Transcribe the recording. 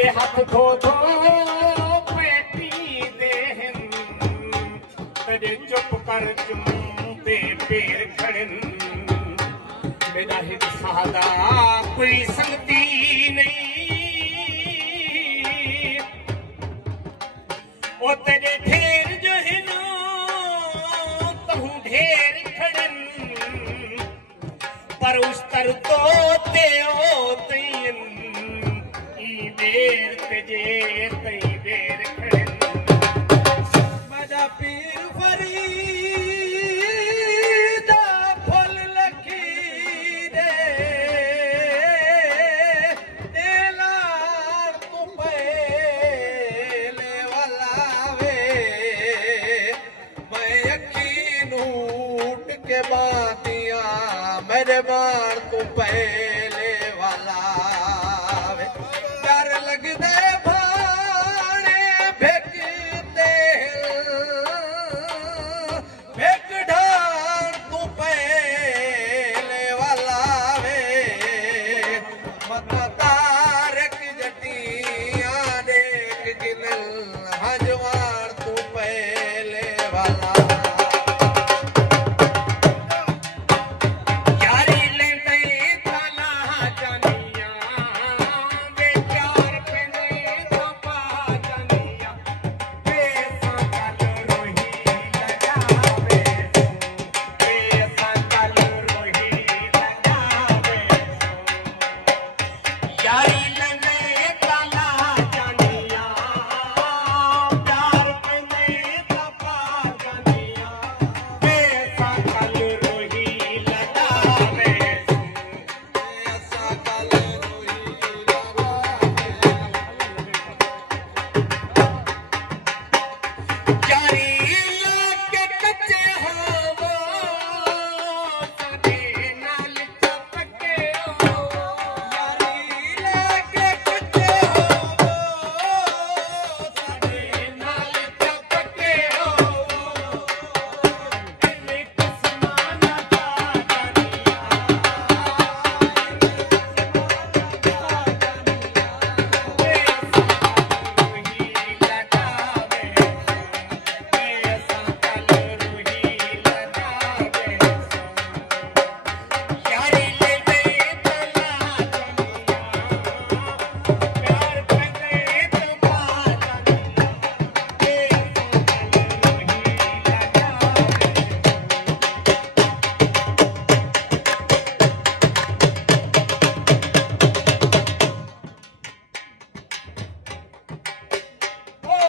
तेरे हाथ धो धो पेटी देहन तेरे चुप कर चुमते पैर खड़न मेरा हित सादा कोई संगती नहीं ओ तेरे ढेर जो है ना तहु ढेर खड़न पर उस तर तो ते ओ तयन ई बेर तेजे तई बेर खड़न मजा पीर फरीदा फुल लखी दे दिलार तू पहले वाला वे मैं यकीनूट के बातिया मेरे बार तू पहले वाला वे डर लगदे भाने भेकते भेक ढार तू पहले वाला वे मत तारक जटिया देख गिनल हजवार तू पहले वाला यारी लेंदे ताला जानिया बेचार पेंदे थपा जानिया पैसा कल रोही लगावे पैसा कल रोही लगावे यारी लेंदे ताला जानिया प्यार पेंदे थपा जानिया पैसा कल रोही लगावे ऐसा कल रोही यारी के कच्चे हो वो साडे